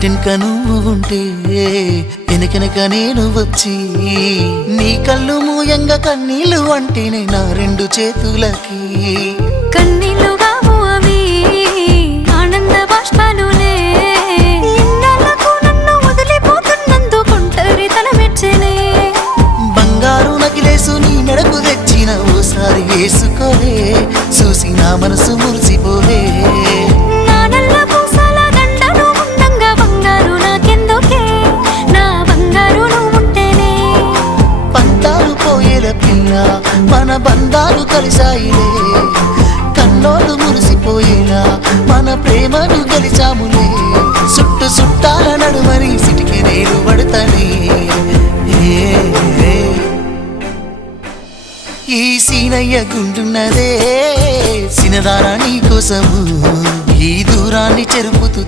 ఇంటెనక నువ్వు ఉంటే వెనకెనక నేను వచ్చి నీ కళ్ళు మూయంగా కన్నీళ్ళు అంటేనే నా రెండు చేతులకి కన్నీళ్ళుగా అవి ఆనంద బాష్పాలులే ఇన్నాళ్ళకు నన్ను వదిలిపోతున్నందుకు ఒంటరితనం మెచ్చనే బంగారు నకిలేసు నీ మెడకు తెచ్చిన ఓసారి వేసుకోవే చూసి నా మనసు మురిసిపోవే మన బంధాలు కలిసాయిలే కన్నోళ్ళు మురిసిపోయేలా మన ప్రేమను గెలిచాములే చుట్టాల నడుమని సిటికి నేను పడతానే ఈ సీనయ్య గుండున్నదే సినదారా నీ కోసము ఈ దూరాన్ని చెరుపుతూ